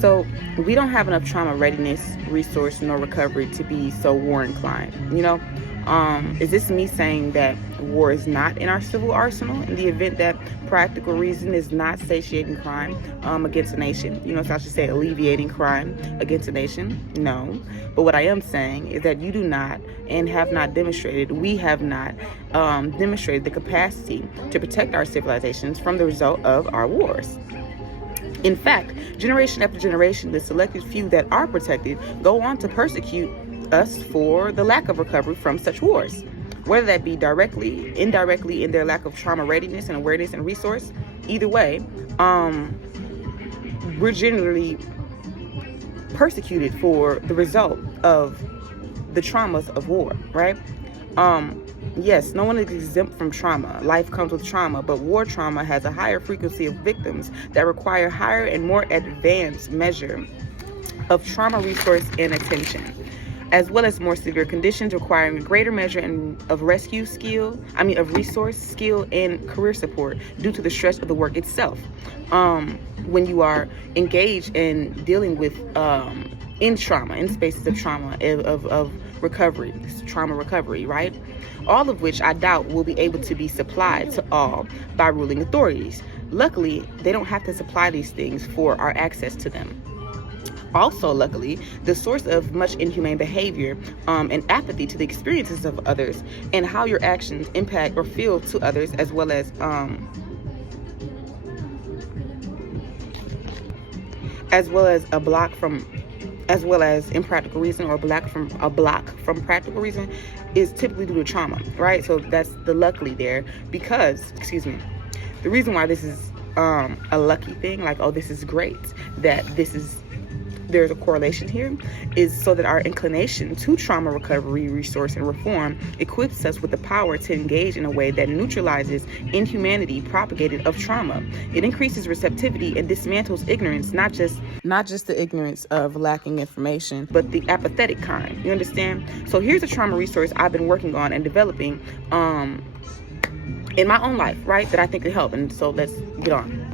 So we don't have enough trauma readiness, resource, nor recovery to be so war inclined. Is this me saying that war is not in our civil arsenal in the event that practical reason is not satiating crime against a nation? So I should say alleviating crime against a nation? No. But what I am saying is that you do not and have not demonstrated, we have not demonstrated the capacity to protect our civilizations from the result of our wars. In fact, generation after generation, the selected few that are protected go on to persecute us for the lack of recovery from such wars, whether that be directly, indirectly, in their lack of trauma readiness and awareness and resource. Either way, we're generally persecuted for the result of the traumas of war, right? Yes, no one is exempt from trauma. Life comes with trauma, but war trauma has a higher frequency of victims that require higher and more advanced measure of trauma resource and attention, as well as more severe conditions requiring a greater measure of resource, skill, and career support due to the stress of the work itself. When you are engaged in dealing with in trauma, in spaces of trauma, of recovery, trauma recovery, right? All of which I doubt will be able to be supplied to all by ruling authorities. Luckily, they don't have to supply these things for our access to them. Also, luckily, the source of much inhumane behavior and apathy to the experiences of others and how your actions impact or feel to others, as well as impractical reason, or a block from practical reason, is typically due to trauma, right? So that's the luckily there, because, the reason why this is a lucky thing, like, oh, this is great, that there's a correlation here, is so that our inclination to trauma recovery, resource, and reform equips us with the power to engage in a way that neutralizes inhumanity propagated of trauma. It increases receptivity and dismantles ignorance, not just the ignorance of lacking information, but the apathetic kind. You understand? So here's a trauma resource I've been working on and developing in my own life, right, that I think could help. And so let's get on.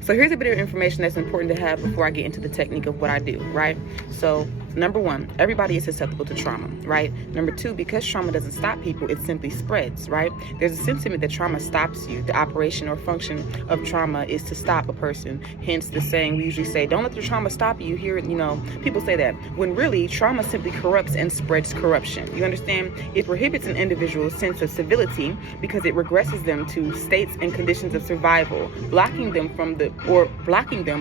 So here's a bit of information that's important to have before I get into the technique of what I do, right? So number one, everybody is susceptible to trauma, right? Number two, because trauma doesn't stop people, it simply spreads, right? There's a sentiment that trauma stops you. The operation or function of trauma is to stop a person. Hence the saying we usually say, don't let the trauma stop you. You hear it, people say that. When really, trauma simply corrupts and spreads corruption. You understand? It prohibits an individual's sense of civility because it regresses them to states and conditions of survival, blocking them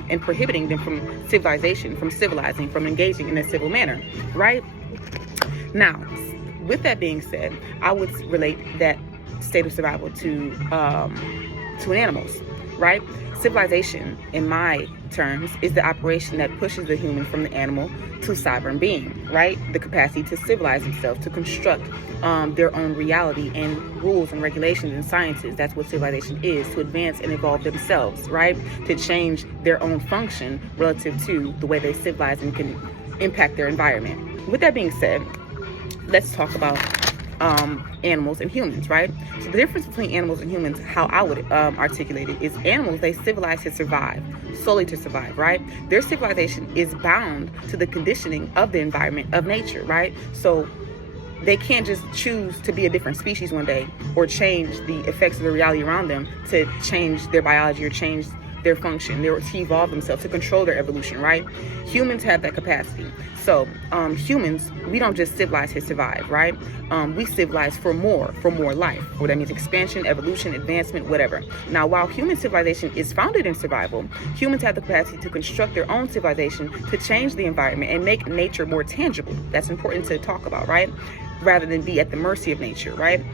and prohibiting them from civilization, from civilizing, from engaging in a civil manner, right? Now, with that being said, I would relate that state of survival to animals, right? Civilization, in my terms, is the operation that pushes the human from the animal to sovereign being, right? The capacity to civilize themselves, to construct their own reality and rules and regulations and sciences. That's what civilization is, to advance and evolve themselves, right? To change their own function relative to the way they civilize and can impact their environment. With that being said, let's talk about animals and humans, right? So the difference between animals and humans, how I would articulate it, is animals, they civilize to survive, solely to survive, right? Their civilization is bound to the conditioning of the environment, of nature, right? So they can't just choose to be a different species one day or change the effects of the reality around them to change their biology or change their function, to evolve themselves, to control their evolution, right? Humans have that capacity. So humans, we don't just civilize to survive, right? We civilize for more life. What that means: expansion, evolution, advancement, whatever. Now, while human civilization is founded in survival, humans have the capacity to construct their own civilization, to change the environment and make nature more tangible. That's important to talk about, right? Rather than be at the mercy of nature, right?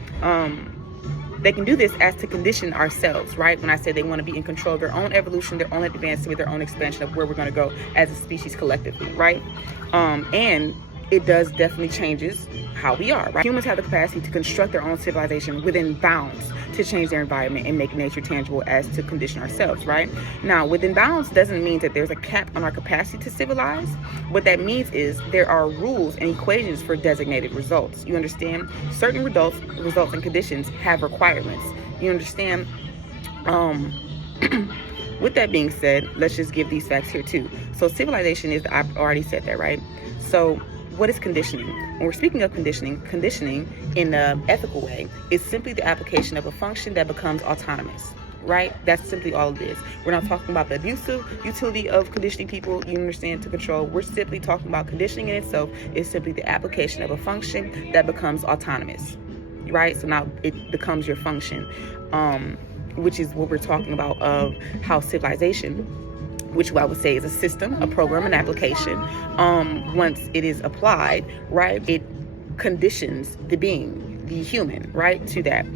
They can do this as to condition ourselves, right? When I say they want to be in control of their own evolution, their own advancement, their own expansion of where we're going to go as a species collectively, right? And it does definitely changes how we are, right? Humans have the capacity to construct their own civilization within bounds, to change their environment and make nature tangible as to condition ourselves, right? Now, within bounds doesn't mean that there's a cap on our capacity to civilize. What that means is there are rules and equations for designated results. You understand? Certain results and conditions have requirements. You understand? with that being said, let's just give these facts here too. So civilization is, I've already said that, right? So what is conditioning? When we're speaking of conditioning in an ethical way is simply the application of a function that becomes autonomous, right? That's simply all it is. We're not talking about the abusive utility of conditioning people, you understand, to control. We're simply talking about conditioning in itself is simply the application of a function that becomes autonomous, right? So now it becomes your function, which is what we're talking about of how civilization, which I would say is a system, a program, an application, once it is applied, right, it conditions the being, the human, right, to that.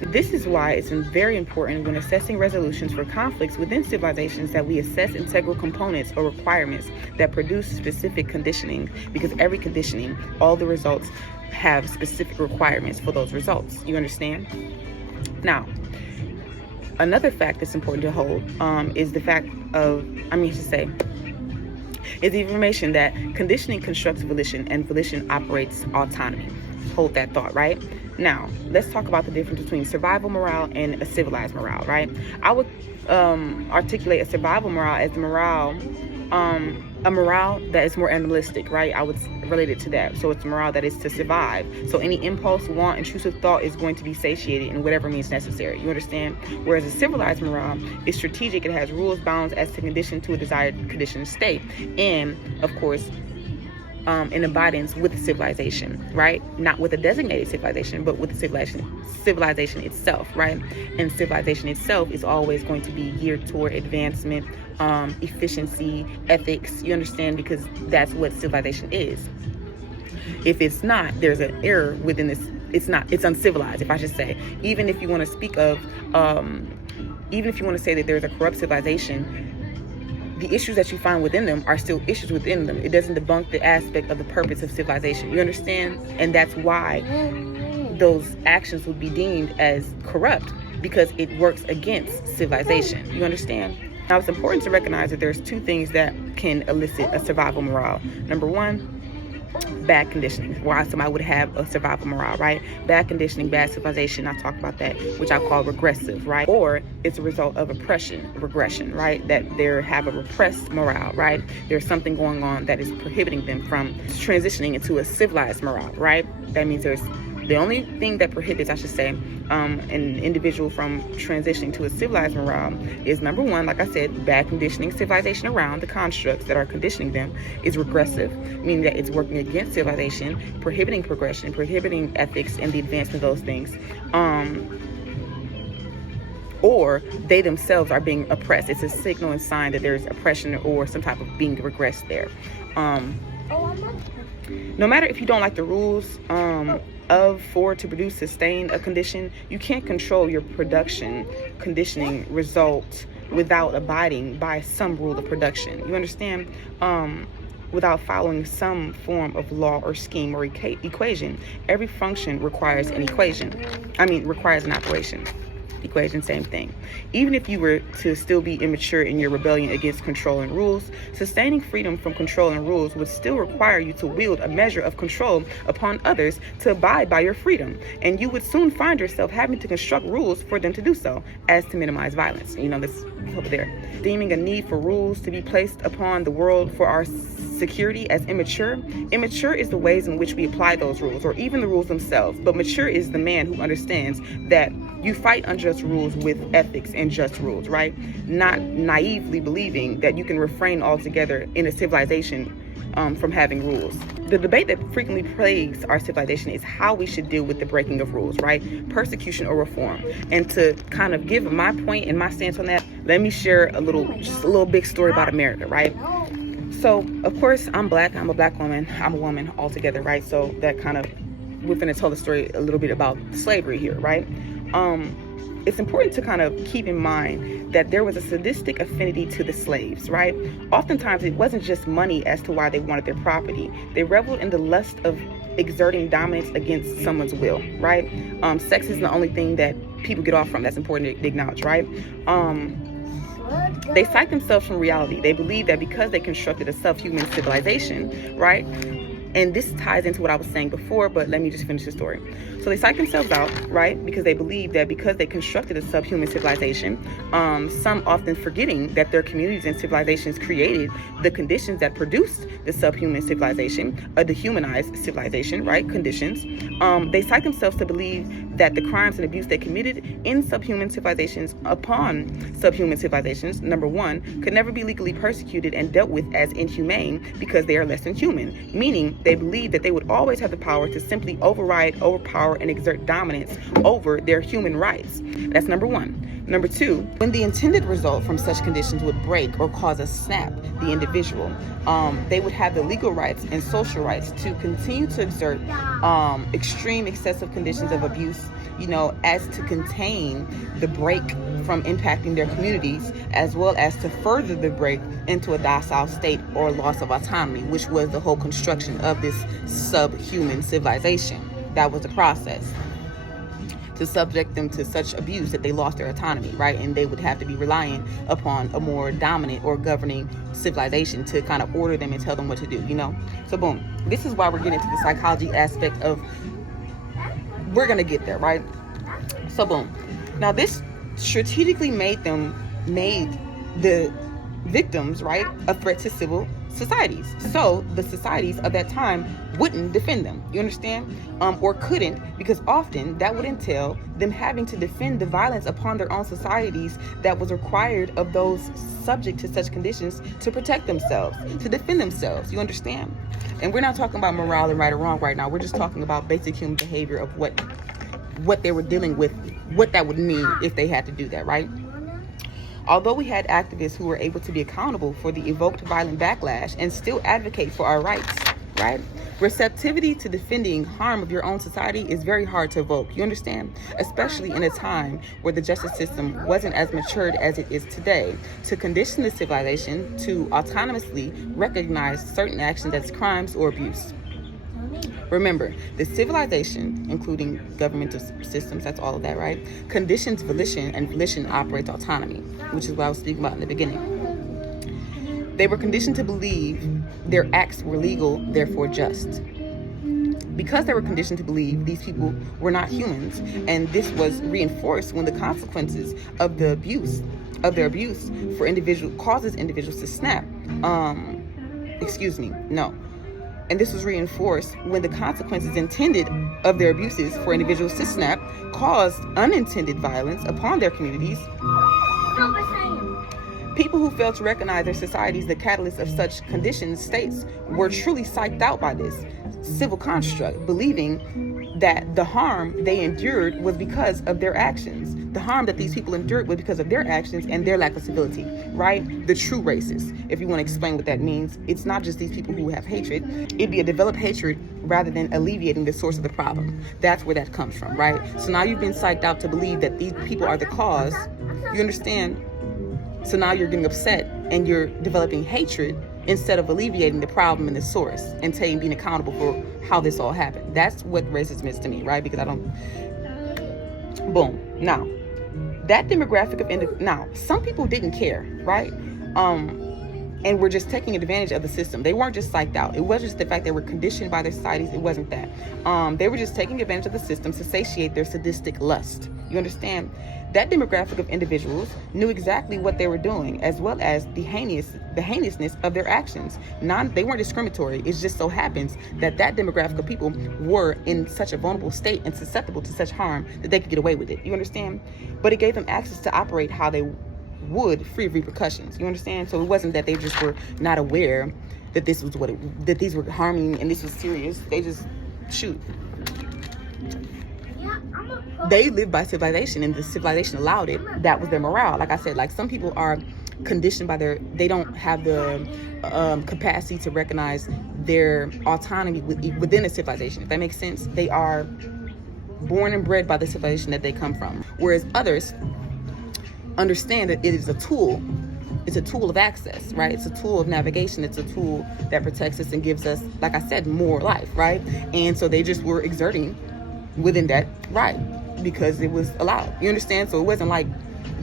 This is why it's very important when assessing resolutions for conflicts within civilizations that we assess integral components or requirements that produce specific conditioning, because every conditioning, all the results have specific requirements for those results. You understand? Now, another fact that's important to hold is the fact of, is the information that conditioning constructs volition and volition operates autonomy. Hold that thought, right? Now, let's talk about the difference between survival morale and a civilized morale, right? I would articulate a survival morale as a morale that is more animalistic, right? I would relate it to that. So it's a morale that is to survive. So any impulse, want, intrusive thought is going to be satiated in whatever means necessary. You understand? Whereas a civilized morale is strategic. It has rules, bounds as to condition to a desired conditioned state. And, of course, in abidance with civilization, right? Not with a designated civilization, but with the civilization itself, right? And civilization itself is always going to be geared toward advancement, efficiency, ethics, you understand? Because that's what civilization is. If it's not, there's an error within this. It's uncivilized, if I should say. Even if you want to speak of, even if you want to say that there's a corrupt civilization, the issues that you find within them are still issues within them. It doesn't debunk the aspect of the purpose of civilization. You understand? And that's why those actions would be deemed as corrupt, because it works against civilization. You understand? Now, it's important to recognize that there's two things that can elicit a survival morale. Number one, bad conditioning. Why somebody would have a survival morale, right? Bad conditioning, bad civilization, I talk about that, which I call regressive, right? Or it's a result of oppression, regression, right? That they have a repressed morale, right? There's something going on that is prohibiting them from transitioning into a civilized morale, right? That means there's the only thing that prohibits, I should say, an individual from transitioning to a civilized morale is, number one, like I said, bad conditioning. Civilization around the constructs that are conditioning them is regressive, meaning that it's working against civilization, prohibiting progression, prohibiting ethics and the advancement of those things. Or they themselves are being oppressed. It's a signal and sign that there's oppression or some type of being regressed there. No matter if you don't like the rules to produce, sustain a condition, you can't control your production conditioning result without abiding by some rule of production. You understand? Without following some form of law or scheme or equation. Every function requires an requires an operation. Equation, same thing. Even if you were to still be immature in your rebellion against control and rules, sustaining freedom from control and rules would still require you to wield a measure of control upon others to abide by your freedom, and you would soon find yourself having to construct rules for them to do so, as to minimize violence. You know, this over there. Deeming a need for rules to be placed upon the world for our security as immature. Immature is the ways in which we apply those rules, or even the rules themselves, but mature is the man who understands that you fight unjust rules with ethics and just rules, right? Not naively believing that you can refrain altogether in a civilization from having rules. The debate that frequently plagues our civilization is how we should deal with the breaking of rules, right? Persecution or reform. And to kind of give my point and my stance on that, let me share a little big story about America, right? So, of course, I'm black. I'm a black woman. I'm a woman altogether, right? So that kind of, we're going to tell the story a little bit about slavery here, right? It's important to kind of keep in mind that there was a sadistic affinity to the slaves, right? Oftentimes, it wasn't just money as to why they wanted their property. They reveled in the lust of exerting dominance against someone's will, right? Sex isn't the only thing that people get off from. That's important to acknowledge, right? They cite themselves from reality. They believe that because they constructed a self-human civilization, right, And this ties into what I was saying before, but let me just finish the story. So they psych themselves out, right? Because they believe that because they constructed a subhuman civilization, some often forgetting that their communities and civilizations created the conditions that produced the subhuman civilization, a dehumanized civilization, right? Conditions. They psych themselves to believe that the crimes and abuse they committed in subhuman civilizations upon subhuman civilizations, number one, could never be legally persecuted and dealt with as inhumane because they are less than human, meaning they believe that they would always have the power to simply override, overpower, and exert dominance over their human rights. That's number one. Number two, when the intended result from such conditions would break or cause a snap the individual, they would have the legal rights and social rights to continue to exert extreme excessive conditions of abuse, as to contain the break from impacting their communities, as well as to further the break into a docile state or loss of autonomy, which was the whole construction of this subhuman civilization. That was the process, to subject them to such abuse that they lost their autonomy, right? And they would have to be reliant upon a more dominant or governing civilization to kind of order them and tell them what to do, So boom, this is why we're getting into the psychology aspect of, we're going to get there, right? So boom. Now this strategically made the victims, right, a threat to civil societies. So the societies of that time wouldn't defend them, you understand? Or couldn't, because often that would entail them having to defend the violence upon their own societies that was required of those subject to such conditions to protect themselves, to defend themselves, you understand? And we're not talking about morale and right or wrong right now. We're just talking about basic human behavior of what they were dealing with, what that would mean if they had to do that, right? Although we had activists who were able to be accountable for the evoked violent backlash and still advocate for our rights, right? Receptivity to defending harm of your own society is very hard to evoke, you understand? Especially in a time where the justice system wasn't as matured as it is today, to condition the civilization to autonomously recognize certain actions as crimes or abuse. Remember, the civilization, including governmental systems, that's all of that, right? Conditions volition, and volition operates autonomy, which is what I was speaking about in the beginning. They were conditioned to believe their acts were legal, therefore just. Because they were conditioned to believe these people were not humans, and this was reinforced when the consequences of their abuse for causes individuals to snap. And this was reinforced when the consequences intended of their abuses for individuals to snap caused unintended violence upon their communities. People who failed to recognize their societies the catalyst of such conditions states were truly psyched out by this civil construct, believing that the harm they endured was because of their actions. The harm that these people endured was because of their actions and their lack of civility, right? The true racists, if you want to explain what that means, it's not just these people who have hatred. It'd be a developed hatred rather than alleviating the source of the problem. That's where that comes from, right? So now you've been psyched out to believe that these people are the cause. You understand? So now you're getting upset and you're developing hatred instead of alleviating the problem and the source and being accountable for how this all happened. That's what racism is to me, right? Because boom. Now, that demographic of some people didn't care, right? And were just taking advantage of the system. They weren't just psyched out. It wasn't just the fact they were conditioned by their societies. It wasn't that. They were just taking advantage of the system to satiate their sadistic lust. You understand? That demographic of individuals knew exactly what they were doing, as well as the heinousness of their actions. They weren't discriminatory. It just so happens that demographic of people were in such a vulnerable state and susceptible to such harm that they could get away with it. You understand? But it gave them access to operate how they would, free of repercussions. You understand? So it wasn't that they just were not aware that this was that these were harming and this was serious. They just shoot. They lived by civilization, and the civilization allowed it. That was their morale. Like I said, like some people are conditioned by they don't have the capacity to recognize their autonomy within a civilization. If that makes sense, they are born and bred by the civilization that they come from. Whereas others understand that it is a tool. It's a tool of access, right? It's a tool of navigation. It's a tool that protects us and gives us, like I said, more life, right? And so they just were exerting within that right. because it was allowed. You understand? So it wasn't like,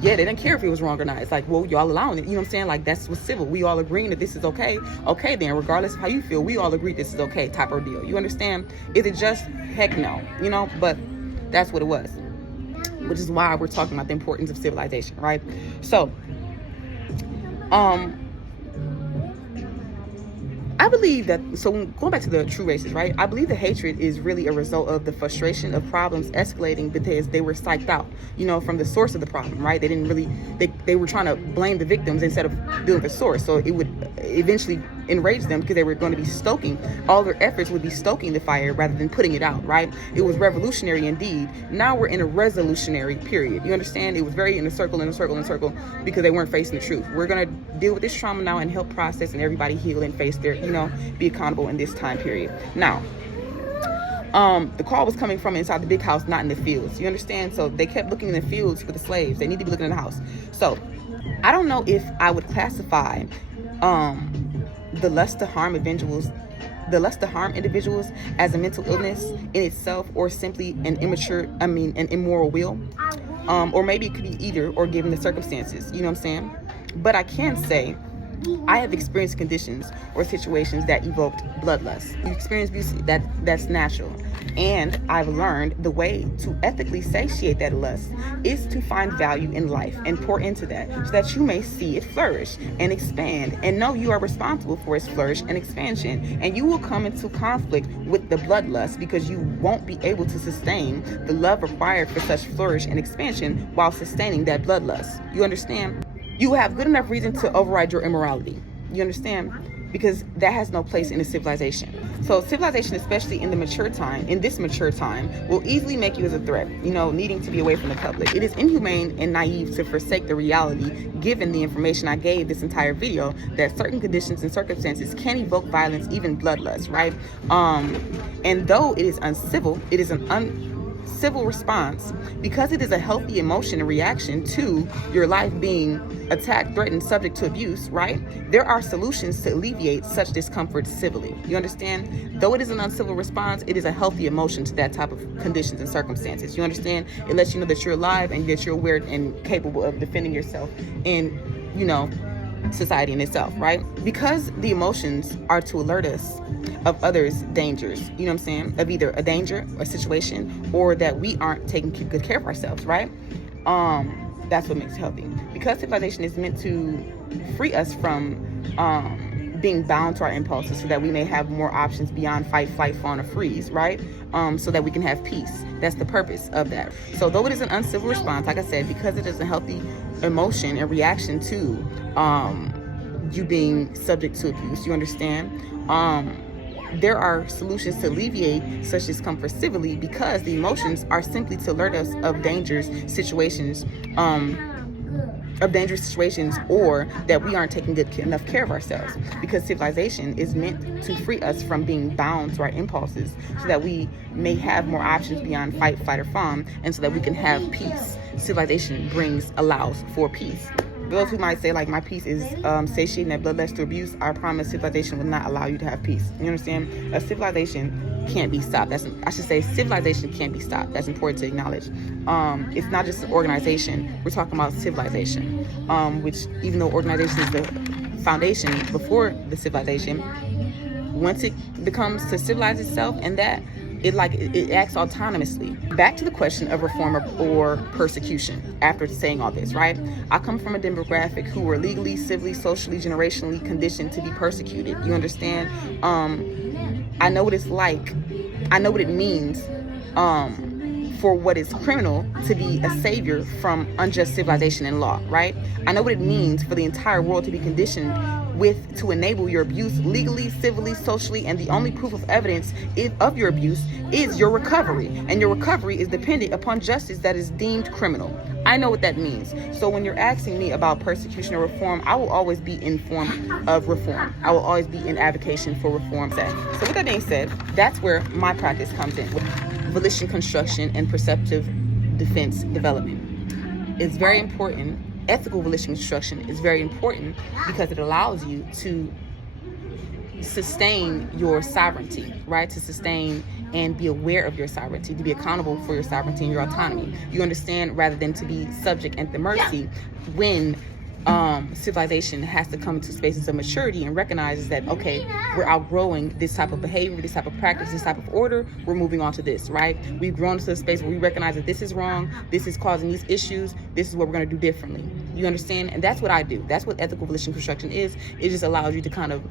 yeah, they didn't care if it was wrong or not. It's like, well, y'all allowing it. You know what I'm saying? Like, that's what's civil. We all agreeing that this is okay. Okay, then, regardless of how you feel, we all agree this is okay, type of deal. You understand? Is it just? Heck no. You know, but that's what it was. Which is why we're talking about the importance of civilization, right? So, I believe that, so going back to the true races, right? I believe the hatred is really a result of the frustration of problems escalating because they were psyched out, you know, from the source of the problem, right? They didn't really, they were trying to blame the victims instead of dealing with the source. So it would eventually enrage them because they were going to be stoking, all their efforts would be stoking the fire rather than putting it out, right? It was revolutionary indeed. Now we're in a resolutionary period. You understand? It was very in a circle, because they weren't facing the truth. We're going to deal with this trauma now and help process and everybody heal and face their, you know, be accountable in this time period. Now, the call was coming from inside the big house, not in the fields. You understand? So they kept looking in the fields for the slaves. They need to be looking in the house. So I don't know if I would classify the lust to harm individuals as a mental illness in itself, or simply an immoral will. Or maybe it could be either, or given the circumstances. You know what I'm saying? But I can say I have experienced conditions or situations that evoked bloodlust. You experience abuse, that's natural. And I've learned the way to ethically satiate that lust is to find value in life and pour into that so that you may see it flourish and expand and know you are responsible for its flourish and expansion. And you will come into conflict with the bloodlust because you won't be able to sustain the love required for such flourish and expansion while sustaining that bloodlust. You understand? You have good enough reason to override your immorality. You understand? Because that has no place in a civilization. So civilization, especially in this mature time, will easily make you as a threat, you know, needing to be away from the public. It is inhumane and naive to forsake the reality, given the information I gave this entire video, that certain conditions and circumstances can evoke violence, even bloodlust, right? And though it is uncivil, it is an uncivil response because it is a healthy emotion and reaction to your life being attacked, threatened, subject to abuse, right? There are solutions to alleviate such discomfort civilly. You understand? Though it is an uncivil response, it is a healthy emotion to that type of conditions and circumstances. You understand? It lets you know that you're alive and that you're aware and capable of defending yourself in, you know, society in itself, right? Because the emotions are to alert us of others' dangers, you know what I'm saying? Of either a danger, a situation, or that we aren't taking good care of ourselves, right? That's what makes it healthy. Because civilization is meant to free us from being bound to our impulses so that we may have more options beyond fight, flight, fawn, or freeze, right? So that we can have peace. That's the purpose of that. So though it is an uncivil response, like I said, because it is a healthy emotion and reaction to you being subject to abuse, you understand? There are solutions to alleviate such discomfort civilly because the emotions are simply to alert us of dangerous situations, or that we aren't taking enough care of ourselves, because civilization is meant to free us from being bound to our impulses so that we may have more options beyond fight, flight, or fawn, and so that we can have peace. Civilization allows for peace. Those who might say, like, my peace is satiating that bloodlust through abuse, I promise civilization will not allow you to have peace. You understand? A civilization can't be stopped. Civilization can't be stopped. That's important to acknowledge. It's not just an organization. We're talking about civilization, which, even though organization is the foundation before the civilization, once it becomes to civilize itself, and that it acts autonomously. Back to the question of reform or persecution. After saying all this, right? I come from a demographic who were legally, civilly, socially, generationally conditioned to be persecuted. You understand? I know what it's like. I know what it means for what is criminal to be a savior from unjust civilization and law, right? I know what it means for the entire world to be conditioned to enable your abuse legally, civilly, socially, and the only proof of evidence of your abuse is your recovery. And your recovery is dependent upon justice that is deemed criminal. I know what that means. So when you're asking me about persecution or reform, I will always be in form of reform. I will always be in advocacy for reform. So with that being said, that's where my practice comes in, with volition construction and perceptive defense development. It's very important. Ethical volition construction is very important because it allows you to sustain your sovereignty, right? To sustain and be aware of your sovereignty, to be accountable for your sovereignty and your autonomy. You understand, rather than to be subject at the mercy when civilization has to come to spaces of maturity and recognizes that, okay, we're outgrowing this type of behavior, this type of practice, this type of order, we're moving on to this, right? We've grown to a space where we recognize that this is wrong, this is causing these issues, this is what we're going to do differently. You understand? And that's what I do. That's what ethical volition construction is. It just allows you to kind of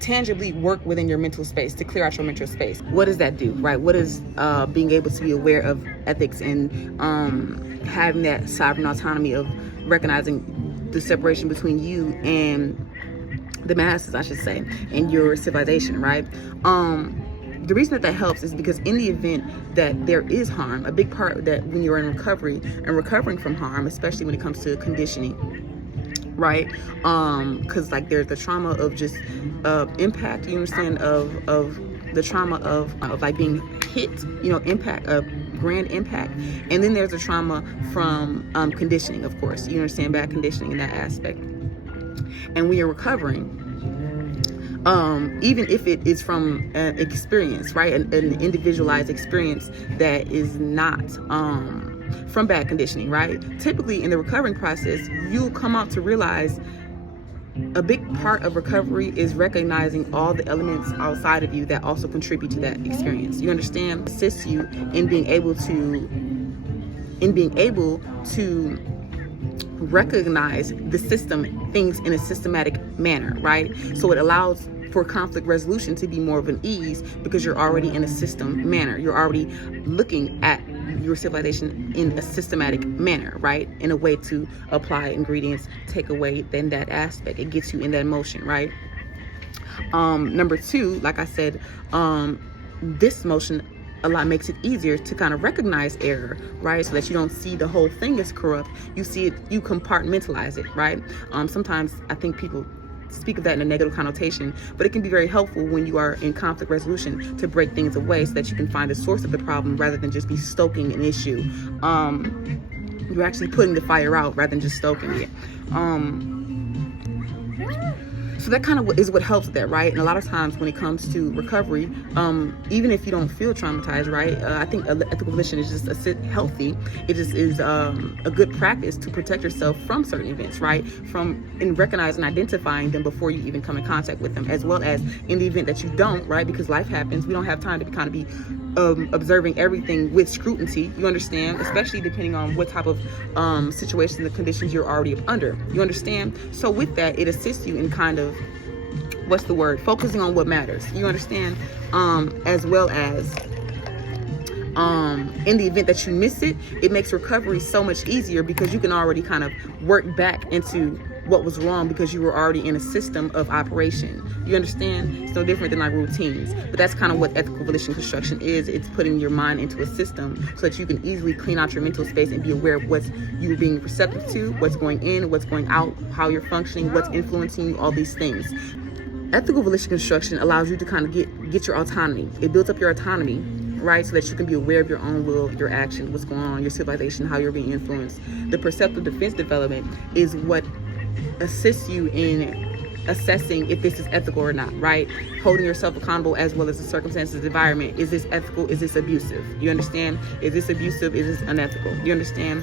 tangibly work within your mental space, to clear out your mental space. What does that do, right? What is being able to be aware of ethics and having that sovereign autonomy of recognizing the separation between you and the masses, I should say, and your civilization, right? The reason that helps is because in the event that there is harm, a big part that when you're in recovery and recovering from harm, especially when it comes to conditioning, right? Because like there's the trauma of just impact, you understand, of the trauma of like being hit, impact, grand impact, and then there's the trauma from conditioning, of course, you understand, bad conditioning in that aspect. And when you're recovering, even if it is from an experience, right, an individualized experience that is not from bad conditioning, right? Typically in the recovering process, you'll come out to realize a big part of recovery is recognizing all the elements outside of you that also contribute to that experience. You understand? Assists you in being able to recognize the system, things in a systematic manner, right? So it allows for conflict resolution to be more of an ease because you're already in a system manner. You're already looking at your civilization in a systematic manner, right? In a way to apply ingredients, take away then that aspect. It gets you in that motion, right? Number two, like I said, this motion a lot makes it easier to kind of recognize error, right? So that you don't see the whole thing as corrupt. You see it, you compartmentalize it, right? Sometimes I think people speak of that in a negative connotation, but it can be very helpful when you are in conflict resolution to break things away so that you can find the source of the problem rather than just be stoking an issue. You're actually putting the fire out rather than just stoking it. So that kind of is what helps with that, right? And a lot of times when it comes to recovery, even if you don't feel traumatized, right? I think ethical volition is just healthy. It just is a good practice to protect yourself from certain events, right? In recognizing and identifying them before you even come in contact with them, as well as in the event that you don't, right? Because life happens. We don't have time to kind of be observing everything with scrutiny, you understand, especially depending on what type of situations and the conditions you're already under, you understand? So with that, it assists you in kind of, focusing on what matters, you understand? As well as in the event that you miss it, it makes recovery so much easier because you can already kind of work back into what was wrong because you were already in a system of operation. You understand? It's no different than like routines. But that's kind of what ethical volition construction is. It's putting your mind into a system so that you can easily clean out your mental space and be aware of what you're being receptive to, what's going in, what's going out, how you're functioning, what's influencing you, all these things. Ethical volition construction allows you to kind of get your autonomy. It builds up your autonomy, right? So that you can be aware of your own will, your action, what's going on, your civilization, how you're being influenced. The perceptive defense development is what assists you in assessing if this is ethical or not, right? Holding yourself accountable as well as the circumstances, the environment. Is this ethical? Is this abusive? You understand? Is this abusive? Is this unethical? You understand?